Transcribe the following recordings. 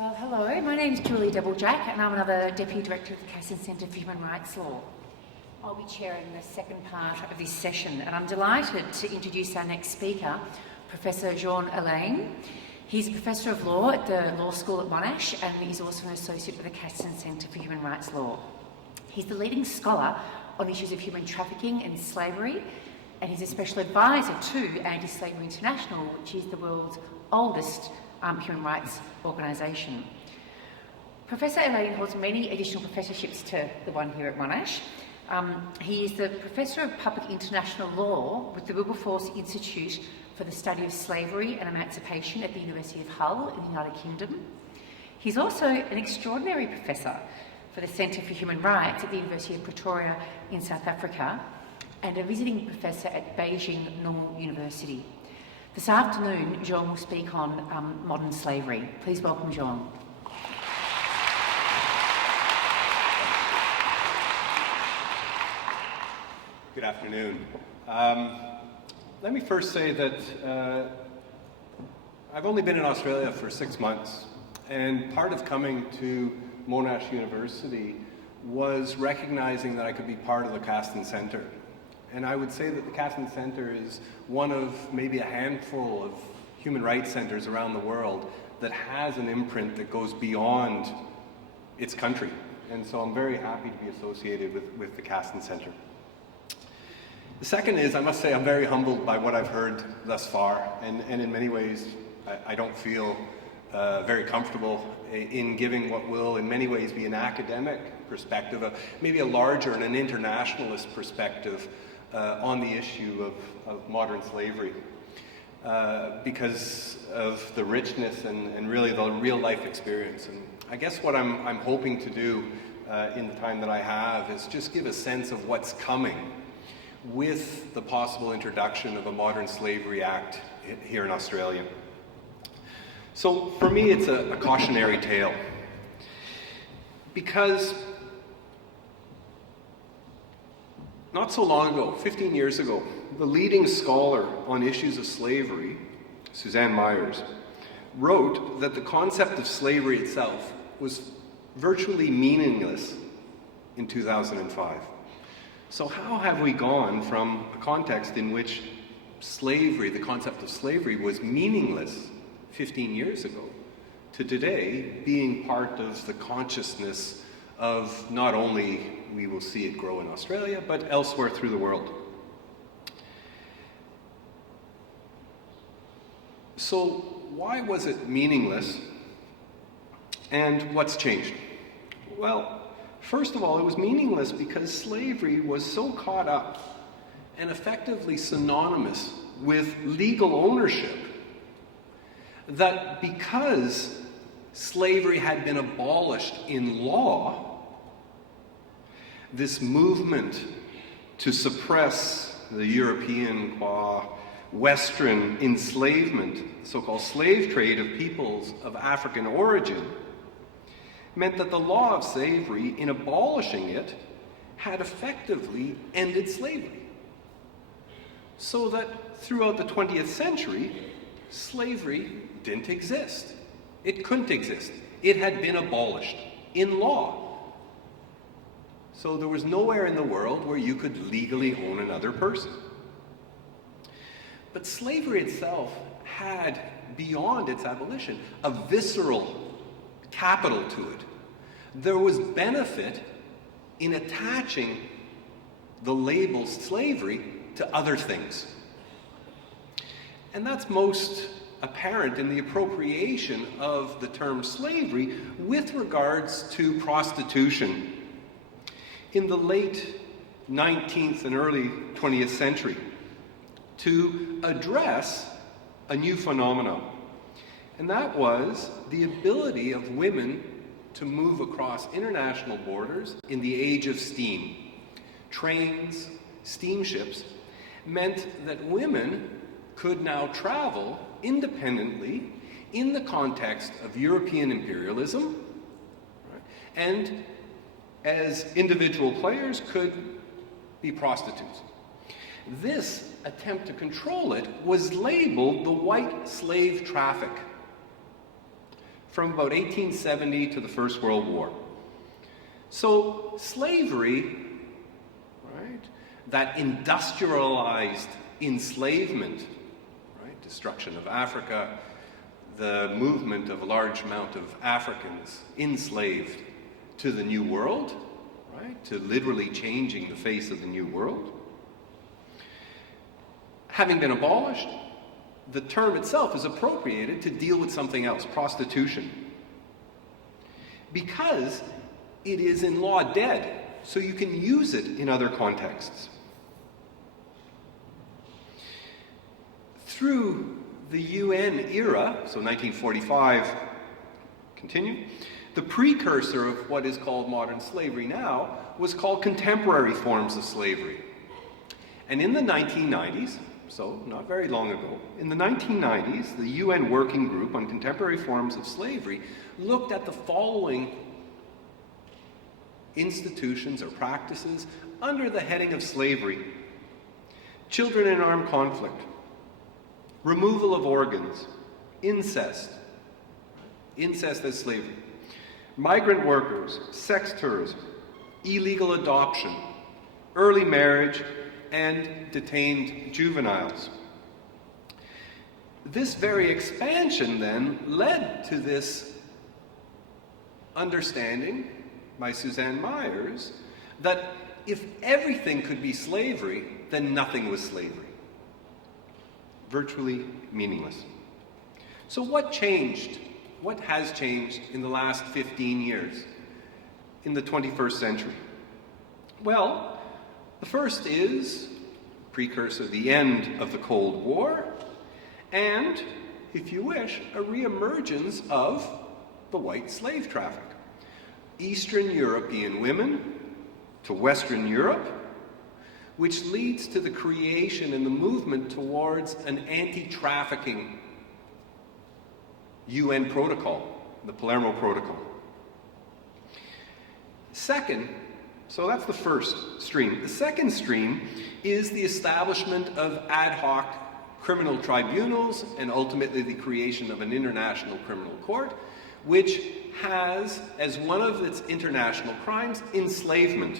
Well, hello, my name's Julie Doublejack and I'm another Deputy Director of the Castan Centre for Human Rights Law. I'll be chairing the second part of this session and I'm delighted to introduce our next speaker, Professor Jean Allain. He's a Professor of Law at the Law School at Monash and he's also an Associate with the Castan Centre for Human Rights Law. He's the leading scholar on issues of human trafficking and slavery, and he's a special advisor to Anti-Slavery International, which is the world's oldest human rights organisation. Professor Allain holds many additional professorships to the one here at Monash. He is the Professor of Public International Law with the Wilberforce Institute for the Study of Slavery and Emancipation at the University of Hull in the United Kingdom. He's also an extraordinary professor for the Centre for Human Rights at the University of Pretoria in South Africa and a visiting professor at Beijing Normal University. This afternoon, Jean will speak on modern slavery. Please welcome Jean. Good afternoon. Let me first say that I've only been in Australia for 6 months, and part of coming to Monash University was recognizing that I could be part of the Castan Centre. And I would say that the Castan Centre is one of maybe a handful of human rights centres around the world that has an imprint that goes beyond its country. And so I'm very happy to be associated with the Castan Centre. The second is, I must say, I'm very humbled by what I've heard thus far, and in many ways I don't feel very comfortable in giving what will in many ways be an academic perspective, maybe a larger and an internationalist perspective on the issue of modern slavery, because of the richness and really the real life experience. And I guess what I'm hoping to do in the time that I have is just give a sense of what's coming with the possible introduction of a Modern Slavery Act here in Australia. So for me, it's a cautionary tale, because not so long ago, 15 years ago, the leading scholar on issues of slavery, Suzanne Myers, wrote that the concept of slavery itself was virtually meaningless in 2005. So how have we gone from a context in which slavery, the concept of slavery, was meaningless 15 years ago, to today being part of the consciousness of not only we will see it grow in Australia, but elsewhere through the world. So why was it meaningless, and what's changed? Well, first of all, it was meaningless because slavery was so caught up and effectively synonymous with legal ownership that because slavery had been abolished in law, this movement to suppress the European Western enslavement, so-called slave trade of peoples of African origin, meant that the law of slavery, in abolishing it, had effectively ended slavery. So that throughout the 20th century, slavery didn't exist. It couldn't exist. It had been abolished in law. So there was nowhere in the world where you could legally own another person. But slavery itself had, beyond its abolition, a visceral capital to it. There was benefit in attaching the label slavery to other things. And that's most apparent in the appropriation of the term slavery with regards to prostitution in the late 19th and early 20th century to address a new phenomenon. And that was the ability of women to move across international borders in the age of steam. Trains, steamships meant that women could now travel independently in the context of European imperialism, right? And as individual players could be prostitutes. This attempt to control it was labeled the white slave traffic. from about 1870 to the First World War. So slavery, right, that industrialized enslavement, right, destruction of Africa, the movement of a large amount of Africans enslaved to the New World, right, to literally changing the face of the New World. Having been abolished, the term itself is appropriated to deal with something else, prostitution. Because it is in law dead, so you can use it in other contexts. Through the UN era, so 1945, continue, the precursor of what is called modern slavery now was called contemporary forms of slavery. And in the 1990s, so not very long ago, in the 1990s, the UN Working Group on Contemporary Forms of Slavery looked at the following institutions or practices under the heading of slavery: children in armed conflict, removal of organs, incest as slavery, migrant workers, sex tourism, illegal adoption, early marriage, and detained juveniles. This very expansion then led to this understanding by Suzanne Myers that if everything could be slavery, then nothing was slavery. Virtually meaningless. So what changed? What has changed in the last 15 years in the 21st century? Well, the first is precursor, the end of the Cold War, and, if you wish, a reemergence of the white slave traffic. Eastern European women to Western Europe, which leads to the creation and the movement towards an anti-trafficking UN protocol, the Palermo Protocol. Second, so that's the first stream. The second stream is the establishment of ad hoc criminal tribunals and ultimately the creation of an international criminal court, which has as one of its international crimes enslavement.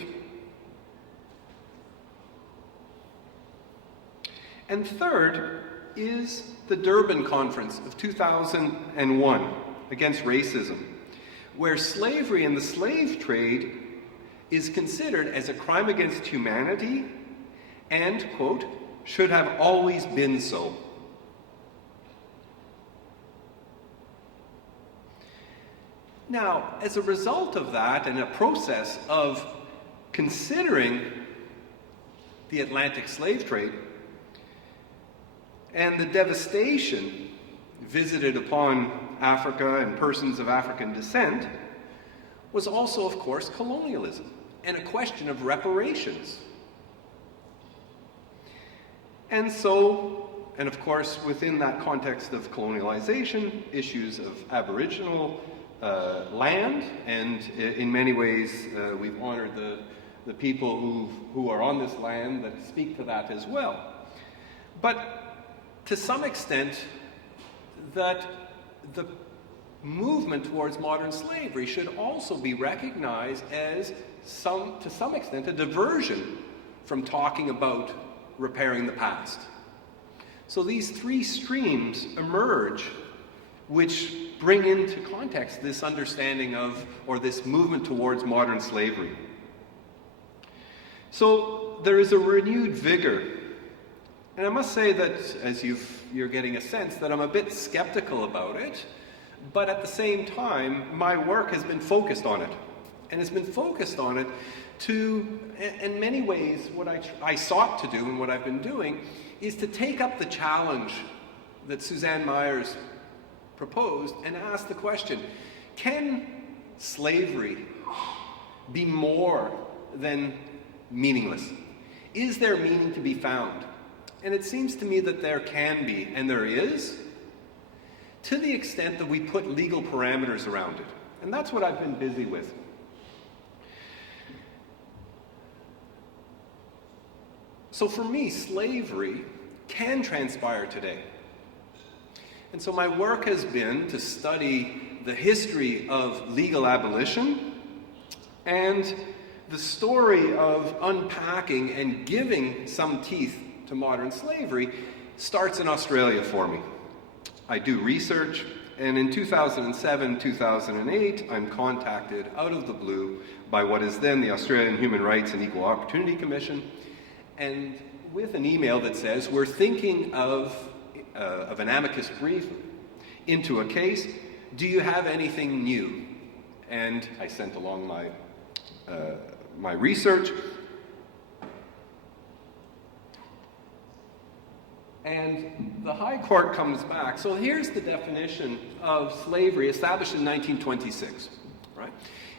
And third is the Durban Conference of 2001 against racism, where slavery and the slave trade is considered as a crime against humanity and, quote, should have always been so. Now, as a result of that and a process of considering the Atlantic slave trade and the devastation visited upon Africa and persons of African descent, was also, of course, colonialism and a question of reparations. And so, and of course, within that context of colonialization, issues of Aboriginal land, and in many ways we've honored the people who are on this land that speak to that as well. But to some extent, that the movement towards modern slavery should also be recognized as to some extent a diversion from talking about repairing the past. So these three streams emerge which bring into context this understanding of, or this movement towards modern slavery. So there is a renewed vigor. And I must say that, as you're getting a sense, that I'm a bit skeptical about it, but at the same time, my work has been focused on it. And it's been focused on it to, in many ways, what I sought to do and what I've been doing is to take up the challenge that Suzanne Myers proposed and ask the question, can slavery be more than meaningless? Is there meaning to be found? And it seems to me that there can be, and there is, to the extent that we put legal parameters around it. And that's what I've been busy with. So for me, slavery can transpire today. And so my work has been to study the history of legal abolition and the story of unpacking and giving some teeth to modern slavery starts in Australia for me. I do research, and in 2007, 2008, I'm contacted out of the blue by what is then the Australian Human Rights and Equal Opportunity Commission, and with an email that says, we're thinking of an amicus brief into a case. Do you have anything new? And I sent along my research. And the High Court comes back. So here's the definition of slavery established in 1926, right?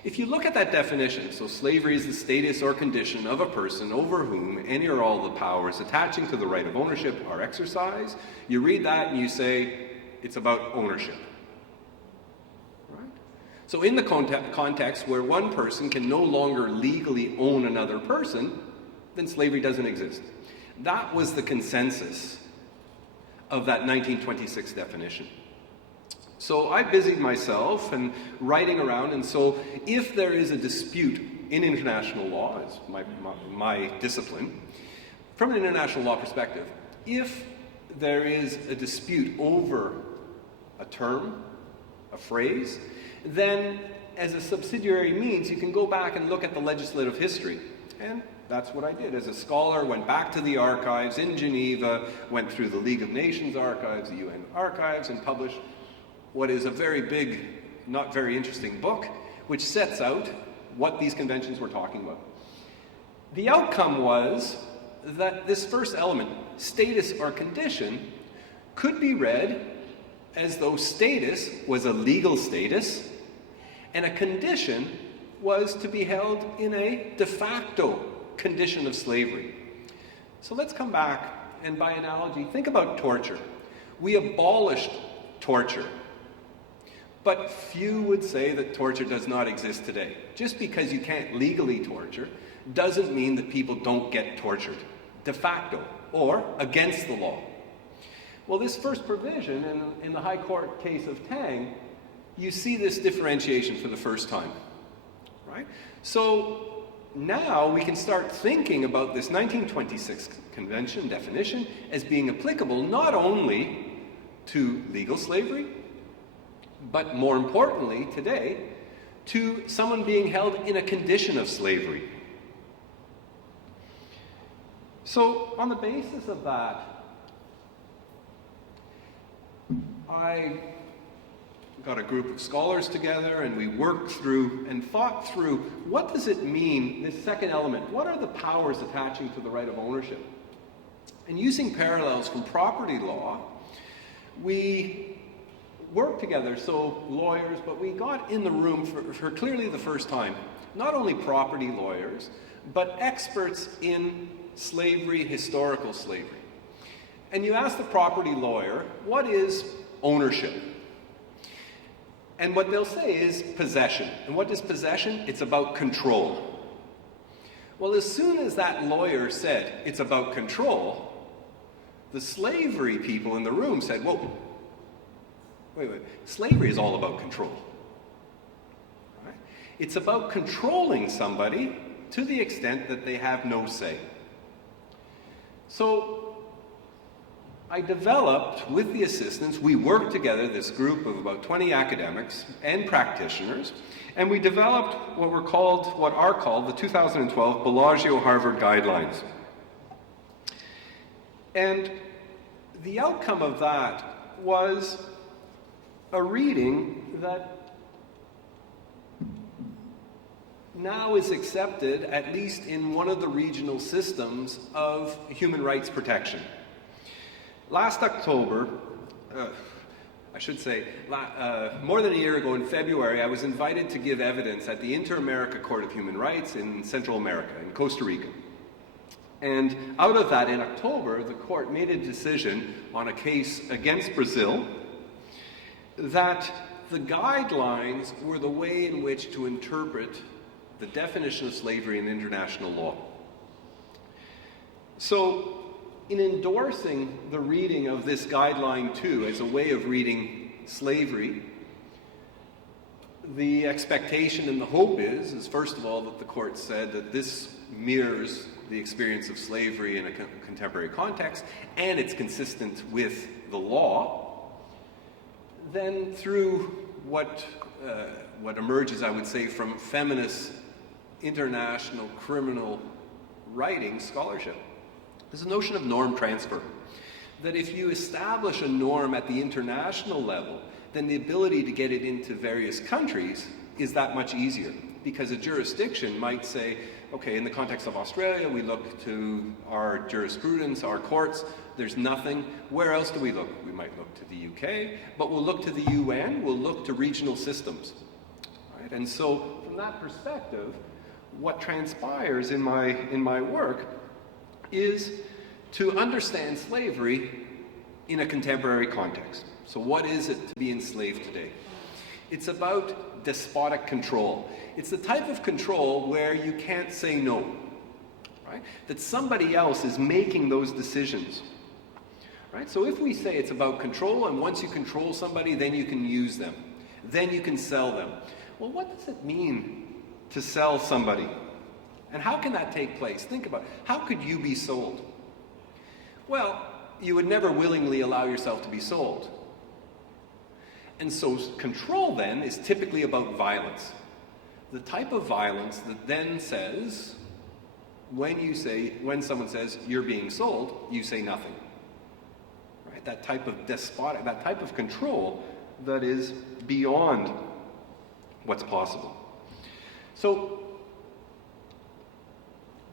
If you look at that definition, so slavery is the status or condition of a person over whom any or all the powers attaching to the right of ownership are exercised. You read that and you say, it's about ownership, right? So in the context where one person can no longer legally own another person, then slavery doesn't exist. That was the consensus of that 1926 definition. So I busied myself and writing around, and so if there is a dispute in international law, as my discipline, from an international law perspective, if there is a dispute over a term, a phrase, then as a subsidiary means, you can go back and look at the legislative history. And that's what I did. As a scholar, went back to the archives in Geneva, went through the League of Nations archives, the UN archives, and published what is a very big, not very interesting book, which sets out what these conventions were talking about. The outcome was that this first element, status or condition, could be read as though status was a legal status, and a condition was to be held in a de facto condition of slavery. So let's come back and, by analogy, think about torture. We abolished torture, but few would say that torture does not exist today. Just because you can't legally torture doesn't mean that people don't get tortured, de facto, or against the law. Well, this first provision in the High Court case of Tang, you see this differentiation for the first time, right? So now we can start thinking about this 1926 convention definition as being applicable not only to legal slavery, but more importantly today, to someone being held in a condition of slavery. So on the basis of that, I got a group of scholars together and we worked through and thought through, what does it mean, this second element? What are the powers attaching to the right of ownership? And using parallels from property law, we worked together, so lawyers, but we got in the room for clearly the first time, not only property lawyers, but experts in slavery, historical slavery. And you ask the property lawyer, what is ownership? And what they'll say is possession. And what is possession? It's about control. Well, as soon as that lawyer said it's about control, the slavery people in the room said, whoa, wait, slavery is all about control. Right? It's about controlling somebody to the extent that they have no say. So I developed, with the assistance, we worked together, this group of about 20 academics and practitioners, and we developed what are called the 2012 Bellagio-Harvard Guidelines. And the outcome of that was a reading that now is accepted, at least in one of the regional systems of human rights protection. Last October, more than a year ago in February, I was invited to give evidence at the Inter-America Court of Human Rights in Central America, in Costa Rica. And out of that, in October, the court made a decision on a case against Brazil that the guidelines were the way in which to interpret the definition of slavery in international law. So, in endorsing the reading of this guideline 2 as a way of reading slavery, the expectation and the hope is first of all that the court said that this mirrors the experience of slavery in a contemporary context and it's consistent with the law. Then through what emerges, I would say, from feminist international criminal writing scholarship, is the notion of norm transfer. That if you establish a norm at the international level, then the ability to get it into various countries is that much easier. Because a jurisdiction might say, okay, in the context of Australia, we look to our jurisprudence, our courts, there's nothing. Where else do we look? We might look to the UK, but we'll look to the UN, we'll look to regional systems. Right? And so, from that perspective, what transpires in my work is to understand slavery in a contemporary context. So what is it to be enslaved today? It's about despotic control. It's the type of control where you can't say no, right? That somebody else is making those decisions, right? So if we say it's about control, and once you control somebody, then you can use them, then you can sell them. Well, what does it mean to sell somebody? And how can that take place? Think about it. How could you be sold? Well, you would never willingly allow yourself to be sold. And so control then is typically about violence. The type of violence that then says, when someone says you're being sold, you say nothing. Right? That type of despotic, that type of control that is beyond what's possible. So,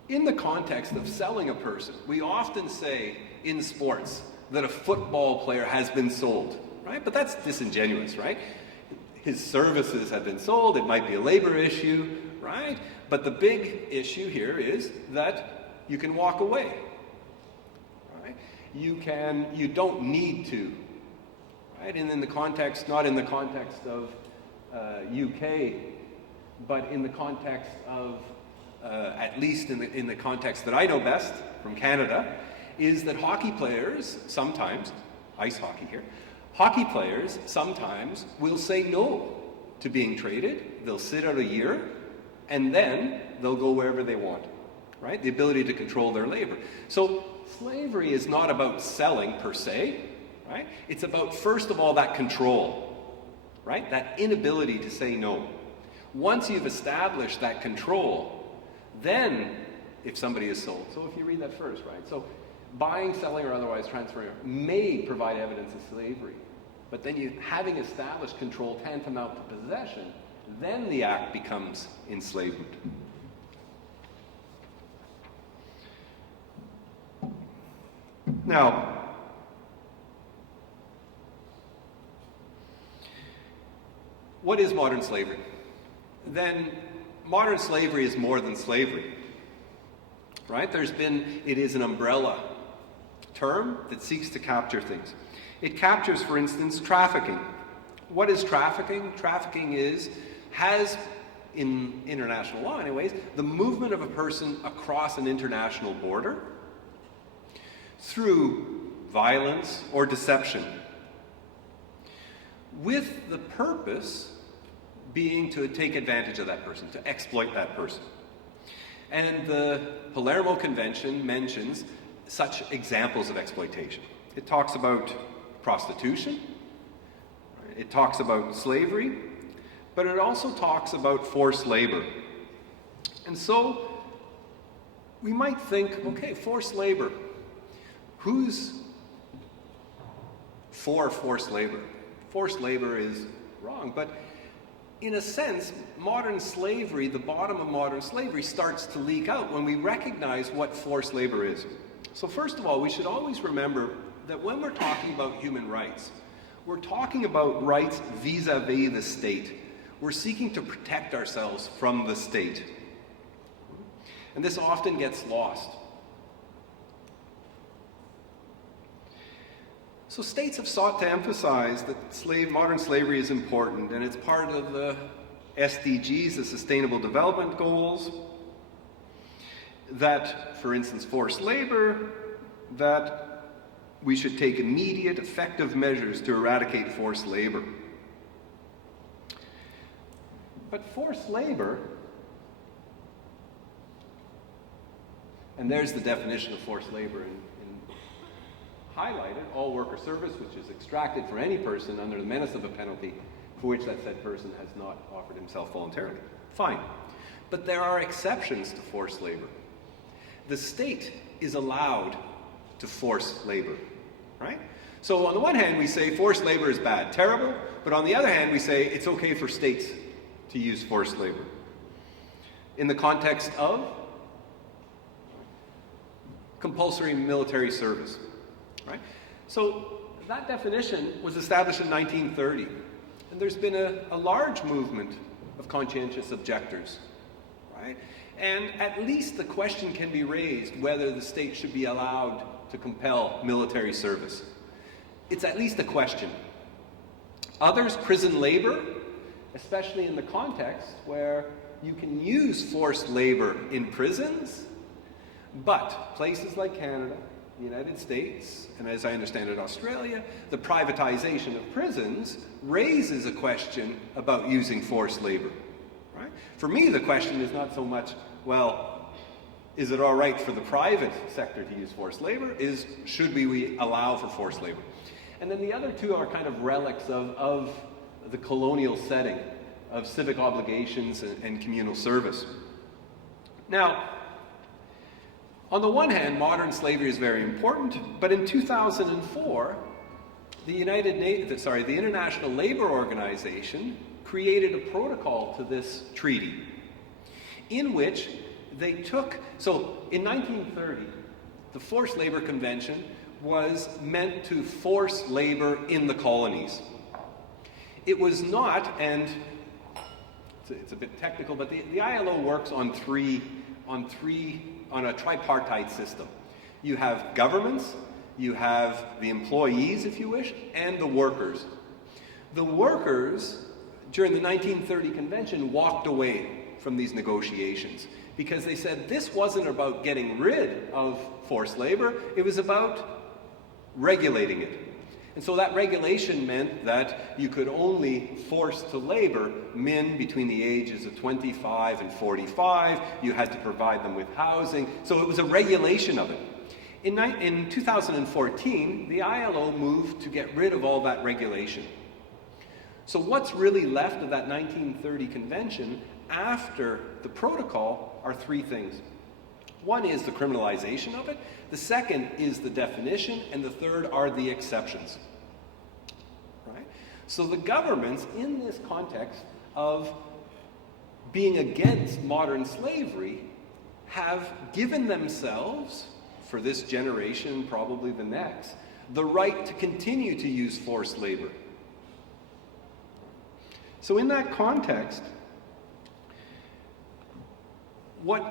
in the context of selling a person, we often say in sports that a football player has been sold, right? But that's disingenuous, right? His services have been sold, it might be a labor issue, right? But the big issue here is that you can walk away, right? You don't need to, right? And in the context, not in the context of UK, but in the context of at least in the context that I know best from Canada, is that hockey players sometimes, ice hockey here, hockey players sometimes will say no to being traded. They'll sit out a year, and then they'll go wherever they want, right? The ability to control their labor. So slavery is not about selling per se, right? It's about, first of all, that control, right? That inability to say no. Once you've established that control, then, if somebody is sold, so if you read that first, right? So, buying, selling, or otherwise transferring may provide evidence of slavery. But then having established control tantamount to possession, then the act becomes enslavement. Now, what is modern slavery? Then, modern slavery is more than slavery, right? It is an umbrella term that seeks to capture things. It captures, for instance, trafficking. What is trafficking? Trafficking has, in international law anyways, the movement of a person across an international border through violence or deception, with the purpose being to take advantage of that person, to exploit that person. And the Palermo Convention mentions such examples of exploitation. It talks about prostitution, it talks about slavery, but it also talks about forced labor. And so we might think, okay, forced labor. Who's for forced labor? Forced labor is wrong, but in a sense, modern slavery, the bottom of modern slavery, starts to leak out when we recognize what forced labor is. So first of all, we should always remember that when we're talking about human rights, we're talking about rights vis-a-vis the state. We're seeking to protect ourselves from the state. And this often gets lost. So states have sought to emphasize that modern slavery is important, and it's part of the SDGs, the Sustainable Development Goals, that, for instance, forced labor, that we should take immediate, effective measures to eradicate forced labor. But forced labor, and there's the definition of forced labor in highlighted, all work or service which is extracted from any person under the menace of a penalty for which that said person has not offered himself voluntarily. Fine. But there are exceptions to forced labor. The state is allowed to force labor, right? So on the one hand, we say forced labor is bad, terrible, but on the other hand, we say it's okay for states to use forced labor. In the context of compulsory military service, right? So that definition was established in 1930, and there's been a large movement of conscientious objectors, right? And at least the question can be raised whether the state should be allowed to compel military service. It's at least a question. Others, prison labor, especially in the context where you can use forced labor in prisons, but places like Canada, the United States, and as I understand it, Australia, the privatization of prisons raises a question about using forced labor, right? For me, the question is not so much, well, is it all right for the private sector to use forced labor? Should we allow for forced labor? And then the other two are kind of relics of the colonial setting of civic obligations and communal service. Now, on the one hand, modern slavery is very important, but in 2004, the International Labour Organization created a protocol to this treaty in which they took, so in 1930, the Forced Labor Convention was meant to force labor in the colonies. It was not, and it's a bit technical, but the ILO works on a tripartite system. You have governments, you have the employees, if you wish, and the workers. The workers, during the 1930 convention, walked away from these negotiations because they said this wasn't about getting rid of forced labor, it was about regulating it. And so that regulation meant that you could only force to labor men between the ages of 25 and 45. You had to provide them with housing. So it was a regulation of it. In 2014, the ILO moved to get rid of all that regulation. So what's really left of that 1930 convention after the protocol are three things. One is the criminalization of it, the second is the definition, and the third are the exceptions. Right? So the governments, in this context of being against modern slavery, have given themselves, for this generation, probably the next, the right to continue to use forced labor. So in that context,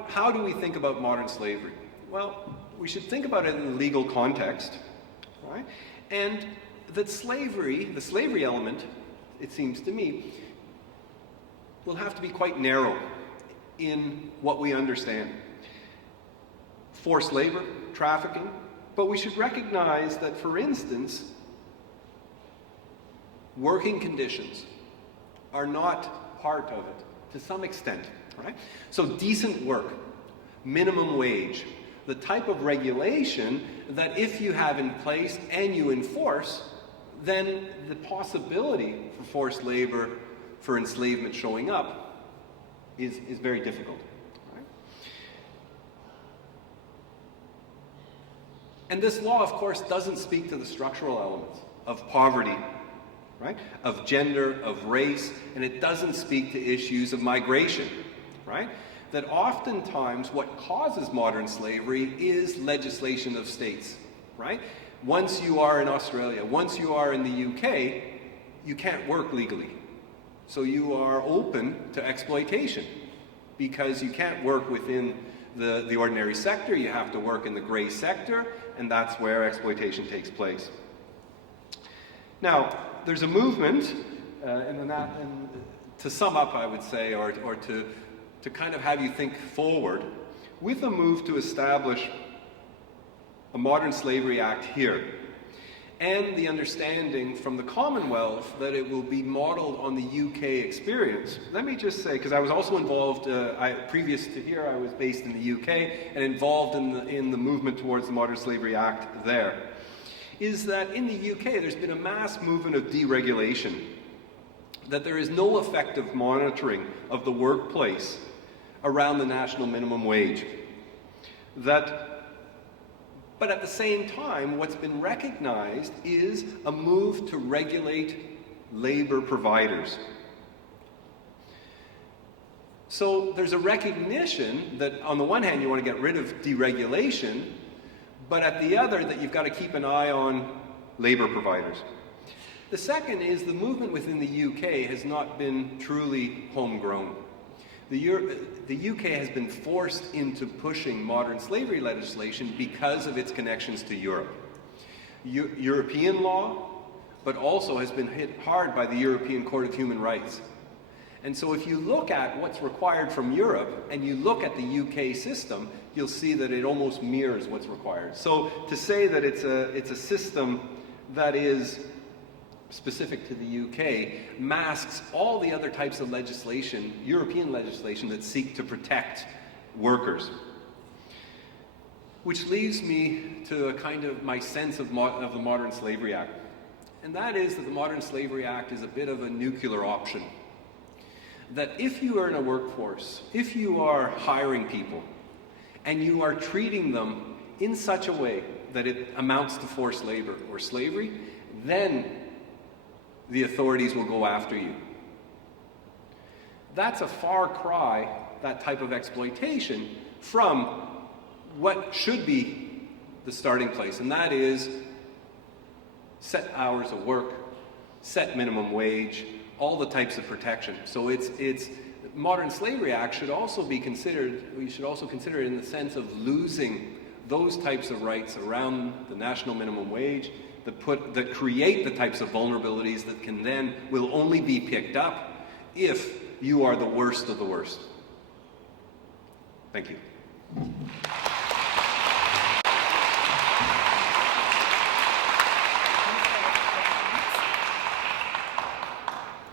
how do we think about modern slavery? Well, we should think about it in the legal context, right? And that slavery, the slavery element, it seems to me, will have to be quite narrow in what we understand. Forced labor, trafficking, but we should recognize that, for instance, working conditions are not part of it to some extent, right? So decent work, minimum wage, the type of regulation that if you have in place and you enforce, then the possibility for forced labor, for enslavement showing up is very difficult. Right? And this law, of course, doesn't speak to the structural elements of poverty, right? Of gender, of race, and it doesn't speak to issues of migration, right? That oftentimes what causes modern slavery is legislation of states, right? Once you are in Australia, once you are in the UK, you can't work legally. So you are open to exploitation because you can't work within the ordinary sector, you have to work in the grey sector, and that's where exploitation takes place. Now, there's a movement, and to sum up, I would say, or to kind of have you think forward, with a move to establish a modern slavery act here. and the understanding from the Commonwealth that it will be modeled on the UK experience. Let me just say, because I was also involved, previous to here, I was based in the UK and involved in the movement towards the Modern Slavery Act there, is that in the UK there's been a mass movement of deregulation, that there is no effective monitoring of the workplace around the national minimum wage. But at the same time, what's been recognized is a move to regulate labor providers. So there's a recognition that on the one hand you want to get rid of deregulation, but at the other that you've got to keep an eye on labor providers. The second is the movement within the UK has not been truly homegrown. The UK has been forced into pushing modern slavery legislation because of its connections to Europe. European law, but also has been hit hard by the European Court of Human Rights. And so if you look at what's required from Europe and you look at the UK system, you'll see that it almost mirrors what's required. So to say that it's a system that is specific to the UK masks all the other types of legislation, European legislation, that seek to protect workers. Which leads me to a kind of my sense of the Modern Slavery Act. And that is that the Modern Slavery Act is a bit of a nuclear option. That if you are in a workforce, if you are hiring people, and you are treating them in such a way that it amounts to forced labor or slavery, then the authorities will go after you. That's a far cry, that type of exploitation, from what should be the starting place, and that is set hours of work, set minimum wage, all the types of protection. So it's Modern Slavery Act should also be considered, we should also consider it in the sense of losing those types of rights around the national minimum wage, that create the types of vulnerabilities that will only be picked up if you are the worst of the worst. Thank you.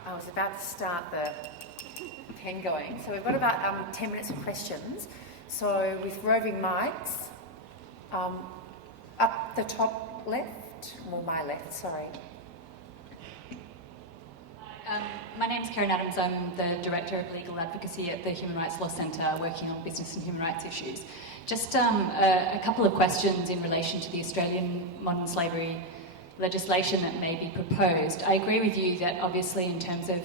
I was about to start the pen going. So we've got about 10 minutes of questions. So with roving mics, up the top left. Well, my left, sorry. My name's Karen Adams. I'm the Director of Legal Advocacy at the Human Rights Law Centre, working on business and human rights issues. Just a couple of questions in relation to the Australian modern slavery legislation that may be proposed. I agree with you that obviously in terms of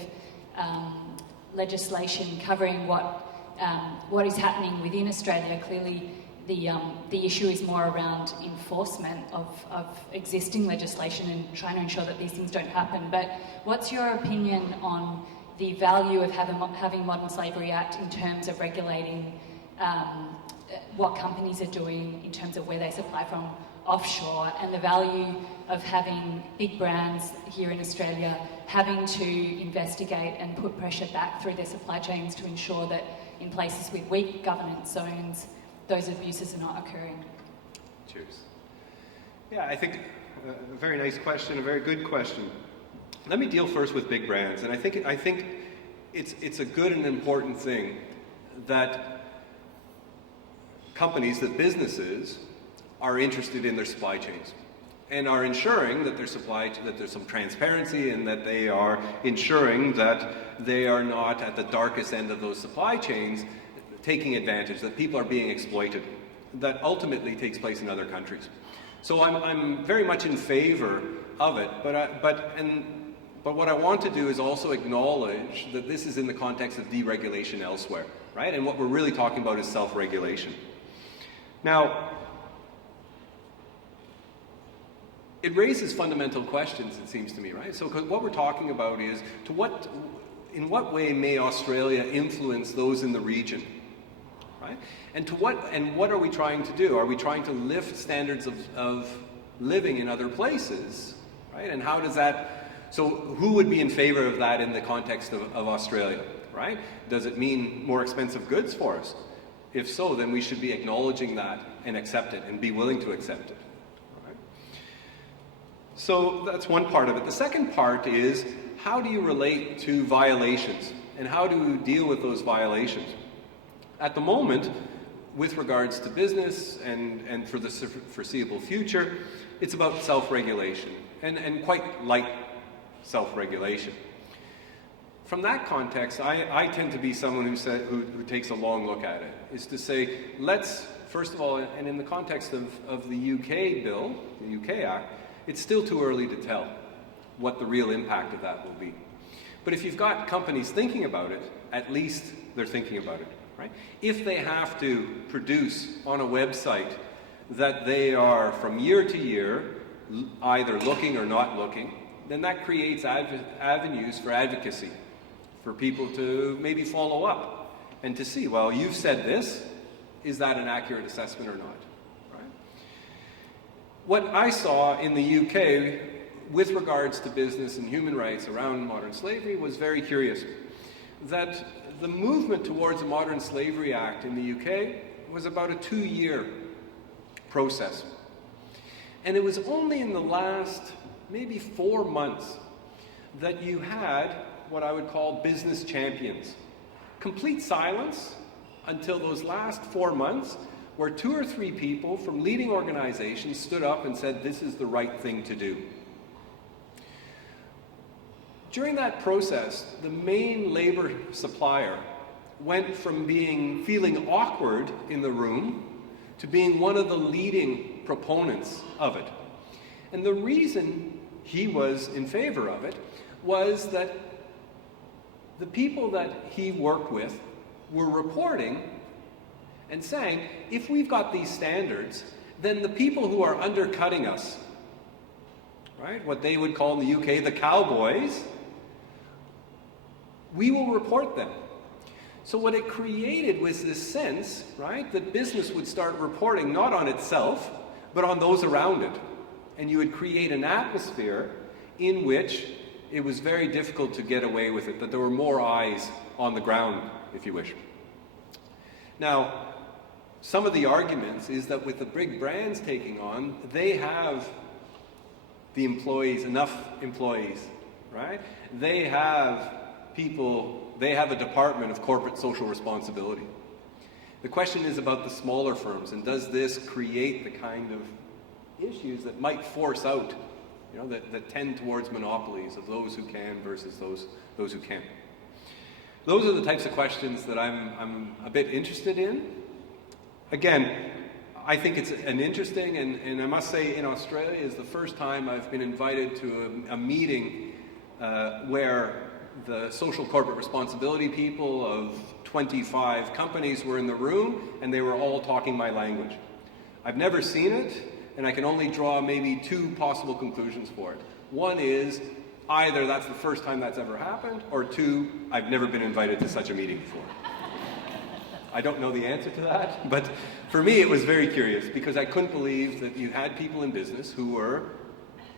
legislation covering what is happening within Australia, clearly the issue is more around enforcement of existing legislation and trying to ensure that these things don't happen. But what's your opinion on the value of having Modern Slavery Act in terms of regulating what companies are doing in terms of where they supply from offshore, and the value of having big brands here in Australia having to investigate and put pressure back through their supply chains to ensure that in places with weak governance zones, those abuses are not occurring? Cheers. Yeah, I think a very nice question, a very good question. Let me deal first with big brands, and I think it's a good and important thing that companies, that businesses are interested in their supply chains and are ensuring that that there's some transparency, and that they are ensuring that they are not at the darkest end of those supply chains taking advantage, that people are being exploited. That ultimately takes place in other countries. So I'm very much in favor of it, but what I want to do is also acknowledge that this is in the context of deregulation elsewhere, right? And what we're really talking about is self-regulation. Now, it raises fundamental questions, it seems to me, right? So what we're talking about is, in what way may Australia influence those in the region? Right? And what are we trying to do? Are we trying to lift standards of living in other places? Right? And how does that, so who would be in favor of that in the context of Australia? Right? Does it mean more expensive goods for us? If so, then we should be acknowledging that and accept it and be willing to accept it. Right? So that's one part of it. The second part is, how do you relate to violations? And how do you deal with those violations? At the moment, with regards to business and for the foreseeable future, it's about self-regulation, and quite light self-regulation. From that context, I tend to be someone who takes a long look at it, is to say, let's, first of all, and in the context of the UK bill, the UK Act, it's still too early to tell what the real impact of that will be. But if you've got companies thinking about it, at least they're thinking about it, right? If they have to produce on a website that they are from year to year either looking or not looking, then that creates avenues for advocacy, for people to maybe follow up and to see, well, you've said this, is that an accurate assessment or not? Right? What I saw in the UK with regards to business and human rights around modern slavery was very curious. That the movement towards a Modern Slavery Act in the UK was about a 2-year process. And it was only in the last maybe 4 months that you had what I would call business champions. Complete silence until those last 4 months, where 2 or 3 people from leading organizations stood up and said, this is the right thing to do. During that process, the main labor supplier went from feeling awkward in the room to being one of the leading proponents of it. And the reason he was in favor of it was that the people that he worked with were reporting and saying, if we've got these standards, then the people who are undercutting us, right, what they would call in the UK the cowboys, we will report them. So what it created was this sense, right, that business would start reporting not on itself, but on those around it. And you would create an atmosphere in which it was very difficult to get away with it, that there were more eyes on the ground, if you wish. Now, some of the arguments is that with the big brands taking on, they have the employees, enough employees, right? They have people, they have a department of corporate social responsibility. The question is about the smaller firms, and does this create the kind of issues that might force out, you know, that tend towards monopolies of those who can versus those who can't. Those are the types of questions that I'm a bit interested in. Again, I think it's an interesting, and I must say in Australia is the first time I've been invited to a meeting where the social corporate responsibility people of 25 companies were in the room, and they were all talking my language. I've never seen it, and I can only draw maybe 2 possible conclusions for it. One is, either that's the first time that's ever happened, or 2, I've never been invited to such a meeting before. I don't know the answer to that, but for me it was very curious, because I couldn't believe that you had people in business who were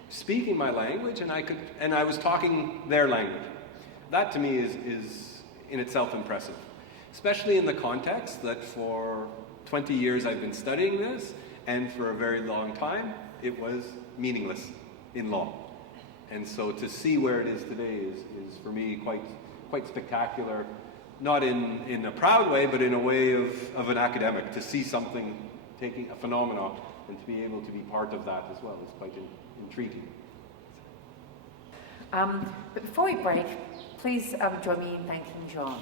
speaking my language, and I was talking their language. That to me is in itself impressive, especially in the context that for 20 years I've been studying this, and for a very long time it was meaningless in law. And so to see where it is today is for me quite spectacular, not in a proud way, but in a way of an academic, to see something taking a phenomenon and to be able to be part of that as well is quite intriguing. But before we break, please join me in thanking John.